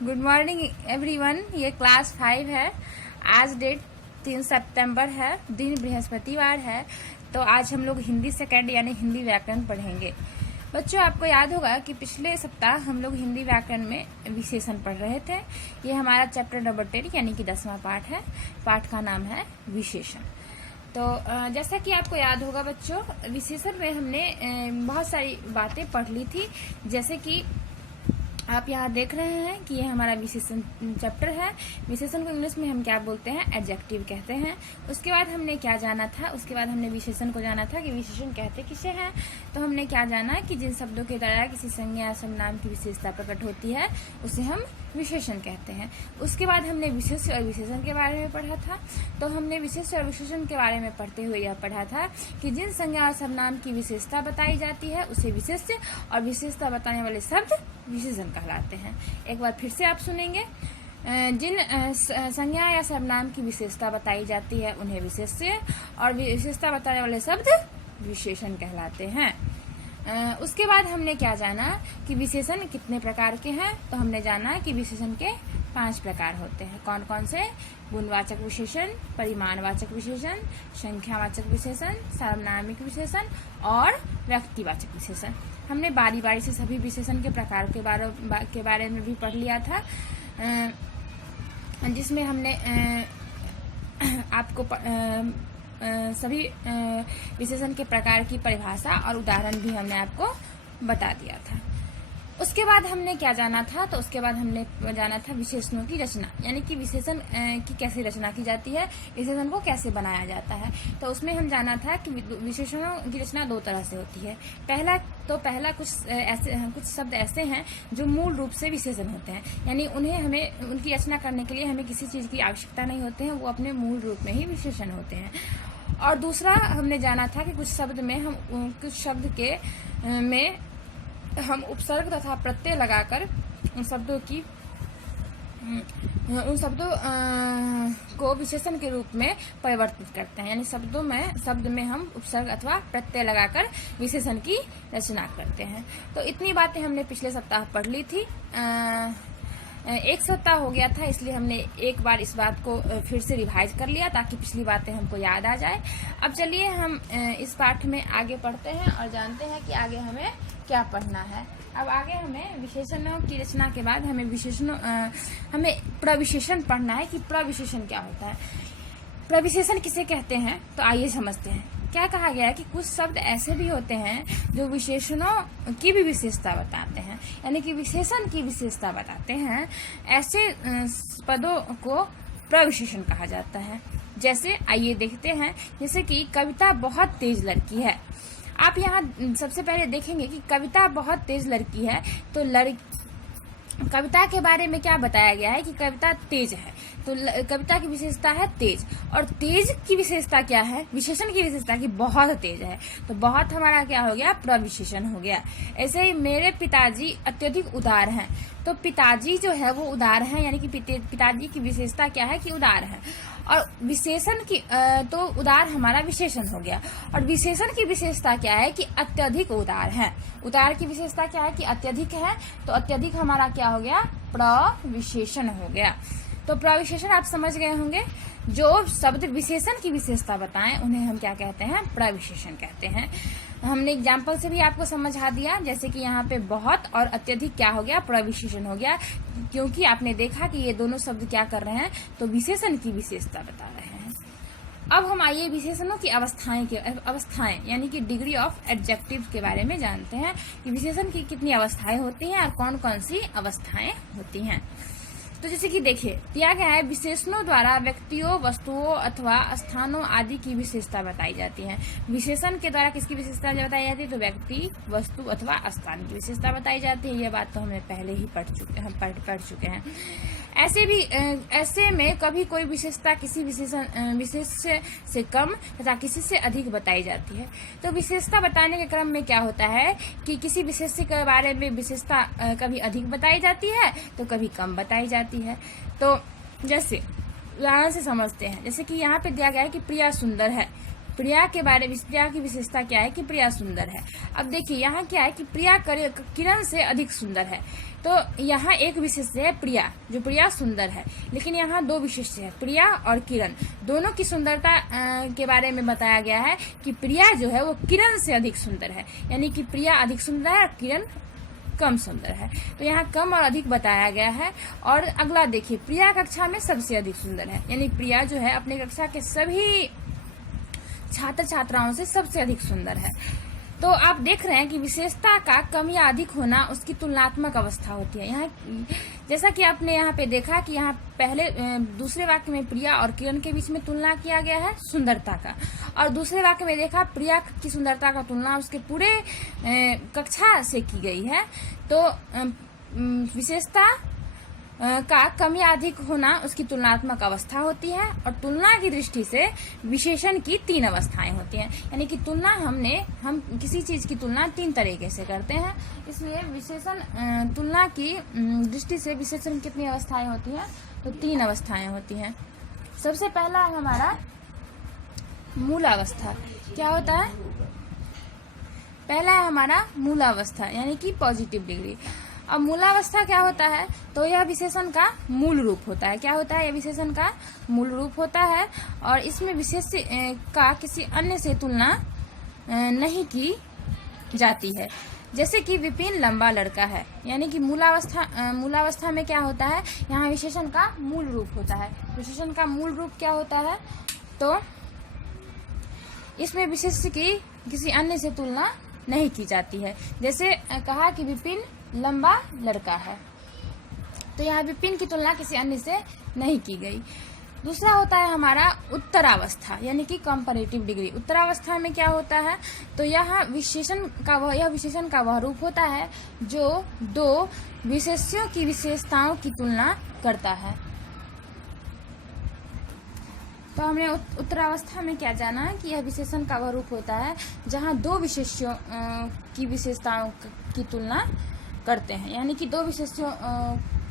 Good morning everyone. ये class 5 है। आज डेट 3 सितंबर है, दिन बृहस्पतिवार है। तो आज हम लोग हिंदी सेकेंड यानी हिंदी व्याकरण पढ़ेंगे। बच्चों, आपको याद होगा कि पिछले सप्ताह हम लोग हिंदी व्याकरण में विशेषण पढ़ रहे थे। ये हमारा चैप्टर नंबर 10 यानी कि 10वां पाठ है। पाठ का नाम है विशेषण। तो जैसा कि आपको याद होगा बच्चों, विशेषण में हमने बहुत सारी बातें पढ़ ली थी। जैसे कि आप यहाँ देख रहे हैं कि ये हमारा विशेषण चैप्टर है। विशेषण को इंग्लिश में हम क्या बोलते हैं? एडजेक्टिव कहते हैं। उसके बाद हमने क्या जाना था? उसके बाद हमने विशेषण को जाना था कि विशेषण कहते किसे हैं। तो हमने क्या जाना कि जिन शब्दों के द्वारा किसी संज्ञा या सर्वनाम की विशेषता प्रकट होती है उसे हम विशेषण कहते हैं। उसके बाद हमने विशेष्य और विशेषण के बारे में पढ़ा था। तो हमने विशेष्य और विशेषण के बारे में पढ़ते हुए यह पढ़ा था कि जिन संज्ञा और सर्वनाम की विशेषता बताई जाती है उसे विशेष्य और विशेषता बताने वाले शब्द विशेषण कहलाते हैं। एक बार फिर से आप सुनेंगे। जिन संज्ञा या सर्वनाम की विशेषता बताई जाती है उन्हें विशेष्य और विशेषता बताने वाले शब्द विशेषण कहलाते हैं। उसके बाद हमने क्या जाना कि विशेषण कितने प्रकार के हैं। तो हमने जाना कि विशेषण के 5 प्रकार होते हैं। कौन कौन से? गुणवाचक विशेषण, परिमाणवाचक विशेषण, संख्यावाचक विशेषण, सार्वनामिक विशेषण और व्यक्तिवाचक विशेषण। हमने बारी बारी से सभी विशेषण के प्रकार के बारे में भी पढ़ लिया था, जिसमें हमने आपको सभी विशेषण के प्रकार की परिभाषा और उदाहरण भी हमने आपको बता दिया था। उसके बाद हमने क्या जाना था? तो उसके बाद हमने जाना था विशेषणों की रचना, यानी कि विशेषण की कैसे रचना की जाती है, विशेषण को कैसे बनाया जाता है। तो उसमें हम जाना था कि विशेषणों की रचना 2 तरह से होती है। पहला कुछ शब्द ऐसे हैं जो मूल रूप से विशेषण होते हैं, यानी हमें उनकी रचना करने के लिए हमें किसी चीज की आवश्यकता नहीं होती है, वो अपने मूल रूप में ही विशेषण होते हैं। और दूसरा हमने जाना था कि कुछ शब्द में हम उपसर्ग तथा प्रत्यय लगाकर उन शब्दों को विशेषण के रूप में परिवर्तित करते हैं, यानी शब्द में हम उपसर्ग अथवा प्रत्यय लगाकर विशेषण की रचना करते हैं। तो इतनी बातें हमने पिछले सप्ताह पढ़ ली थी। एक सप्ताह हो गया था, इसलिए हमने एक बार इस बात को फिर से रिवाइज कर लिया ताकि पिछली बातें हमको याद आ जाए। अब चलिए हम इस पाठ में आगे पढ़ते हैं और जानते हैं कि आगे हमें क्या पढ़ना है। अब आगे हमें विशेषणों की रचना के बाद हमें प्रविशेषण पढ़ना है कि प्रविशेषण क्या होता है। प्रविशेषण किसे कहते हैं? तो आइए समझते हैं। क्या कहा गया है कि कुछ शब्द ऐसे भी होते हैं जो विशेषणों की भी विशेषता बताते हैं, यानी कि विशेषण की विशेषता बताते हैं। ऐसे पदों को प्रविशेषण कहा जाता है। जैसे आइए देखते हैं, जैसे कि कविता बहुत तेज लड़की है। आप यहाँ सबसे पहले देखेंगे कि कविता बहुत तेज लड़की है। तो कविता के बारे में क्या बताया गया है कि कविता तेज है। तो कविता की विशेषता है तेज, और तेज की विशेषता क्या है? विशेषण की विशेषता की बहुत तेज है। तो बहुत हमारा क्या हो गया? प्रविशेषण हो गया। ऐसे ही मेरे पिताजी अत्यधिक उदार हैं। तो पिताजी जो है वो उदार है, यानी कि पिताजी की विशेषता क्या है? कि उदार है। और विशेषण की तो उदार हमारा विशेषण हो गया। और विशेषण की विशेषता क्या है? कि अत्यधिक उदार है। उदार की विशेषता क्या है? कि अत्यधिक है। तो अत्यधिक हमारा क्या हो गया? प्रविशेषण हो गया। तो प्रविशेषण आप समझ गए होंगे। जो शब्द विशेषण की विशेषता बताएं उन्हें हम क्या कहते हैं? प्रविशेषण कहते हैं। हमने एग्जाम्पल से भी आपको समझा दिया, जैसे कि यहाँ पे बहुत और अत्यधिक क्या हो गया? प्रविशेषण हो गया, क्योंकि आपने देखा कि ये दोनों शब्द क्या कर रहे हैं? तो विशेषण की विशेषता बता रहे हैं। अब हम आइए विशेषणों की अवस्थाएं यानी कि डिग्री ऑफ एडजेक्टिव के बारे में जानते हैं कि विशेषण की कितनी अवस्थाएं होती हैं और कौन कौन सी अवस्थाएं होती हैं। तो जैसे कि देखिए दिया गया है, विशेषणों द्वारा व्यक्तियों, वस्तुओं अथवा स्थानों आदि की विशेषता बताई जाती है। विशेषण के द्वारा किसकी विशेषता बताई जाती है? तो व्यक्ति, वस्तु अथवा स्थान की विशेषता बताई जाती है। यह बात तो हमें पहले ही पढ़ चुके हैं। ऐसे में कभी कोई विशेषता किसी विशेष से कम तथा किसी से अधिक बताई जाती है। तो विशेषता बताने के क्रम में क्या होता है कि किसी विशेष के बारे में विशेषता कभी अधिक बताई जाती है तो कभी कम बताई जाती है। तो जैसे उदाहरण से समझते हैं, जैसे कि यहाँ पे दिया गया है कि प्रिया सुंदर है। प्रिया की विशेषता क्या है कि प्रिया सुंदर है। अब देखिए यहाँ क्या है कि प्रिया किरण से अधिक सुंदर है। तो यहाँ एक विशेष्य है प्रिया, जो प्रिया सुंदर है, लेकिन यहाँ दो विशेष्य है प्रिया और किरण। दोनों की सुंदरता के बारे में बताया गया है कि प्रिया जो है वो किरण से अधिक सुंदर है, यानी कि प्रिया अधिक सुंदर है और किरण कम सुंदर है। तो यहाँ कम और अधिक बताया गया है। और अगला देखिए, प्रिया कक्षा में सबसे अधिक सुंदर है, यानी प्रिया जो है अपने कक्षा के सभी छात्र छात्राओं से सबसे अधिक सुंदर है। तो आप देख रहे हैं कि विशेषता का कम या अधिक होना उसकी तुलनात्मक अवस्था होती है। यहाँ जैसा कि आपने यहाँ पे देखा कि यहाँ पहले दूसरे वाक्य में प्रिया और किरण के बीच में तुलना किया गया है सुंदरता का, और दूसरे वाक्य में देखा प्रिया की सुंदरता का तुलना उसके पूरे कक्षा से की गई है। तो विशेषता का कम या अधिक होना उसकी तुलनात्मक अवस्था होती है, और तुलना की दृष्टि से विशेषण की 3 अवस्थाएं होती हैं। यानी कि तुलना हम किसी चीज की तुलना 3 तरीके से करते हैं, इसलिए विशेषण तुलना की दृष्टि से विशेषण कितनी अवस्थाएं होती हैं, तो 3 अवस्थाएं होती हैं। सबसे पहला है हमारा मूलावस्था। क्या होता है? पहला है हमारा मूलावस्था, यानी कि पॉजिटिव डिग्री। अब मूलावस्था क्या होता है? तो यह विशेषण का मूल रूप होता है। क्या होता है? यह विशेषण का मूल रूप होता है, और इसमें विशेष्य का किसी अन्य से तुलना नहीं की जाती है। जैसे कि विपिन लंबा लड़का है, यानी कि मूलावस्था में क्या होता है? यहाँ विशेषण का मूल रूप होता है। विशेषण का मूल रूप क्या होता है? तो इसमें विशेष्य की किसी अन्य से तुलना नहीं की जाती है। जैसे कहा कि विपिन लंबा लड़का है, तो यहाँ विपिन की तुलना किसी अन्य से नहीं की गई। दूसरा होता है हमारा उत्तरावस्था, यानी कि कंपैरेटिव डिग्री। उत्तरावस्था में क्या होता है? तो यह विशेषण का वह रूप होता है जो 2 विशेष्यों की विशेषताओं की तुलना करता है। तो हमने उत्तरावस्था में क्या जाना है कि यह विशेषण का वह रूप होता है जहाँ 2 विशेष्यों की विशेषताओं की तुलना करते हैं, यानी कि 2 विशेष्यों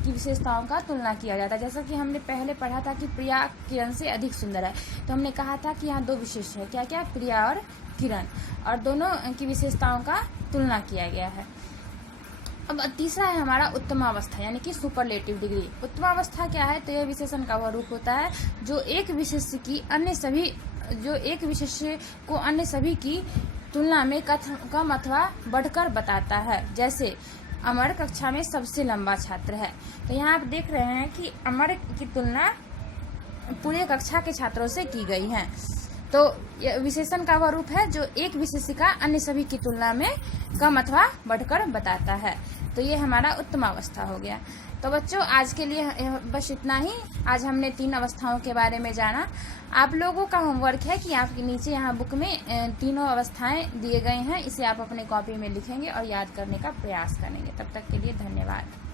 की विशेषताओं का तुलना किया जाता है। जैसा कि हमने पहले पढ़ा था कि प्रिया किरण से अधिक सुंदर है, तो हमने कहा था कि यहाँ 2 विशेष्य है, क्या क्या? प्रिया और किरण, और दोनों की विशेषताओं का तुलना किया गया है। अब तीसरा है हमारा उत्तमावस्था, यानी कि सुपरलेटिव डिग्री। उत्तमावस्था क्या है? तो यह विशेषण का वह रूप होता है जो एक विशेष्य को अन्य सभी की तुलना में कम अथवा बढ़कर बताता है। जैसे अमर कक्षा में सबसे लंबा छात्र है, तो यहाँ आप देख रहे हैं कि अमर की तुलना पूरे कक्षा के छात्रों से की गई है। तो यह विशेषण का वह रूप है जो एक विशेष्य का अन्य सभी की तुलना में कम अथवा बढ़कर बताता है। तो ये हमारा उत्तमावस्था हो गया। तो बच्चों, आज के लिए बस इतना ही। आज हमने 3 अवस्थाओं के बारे में जाना। आप लोगों का होमवर्क है कि आपके नीचे यहाँ बुक में 3 अवस्थाएं दिए गए हैं, इसे आप अपने कॉपी में लिखेंगे और याद करने का प्रयास करेंगे। तब तक के लिए धन्यवाद।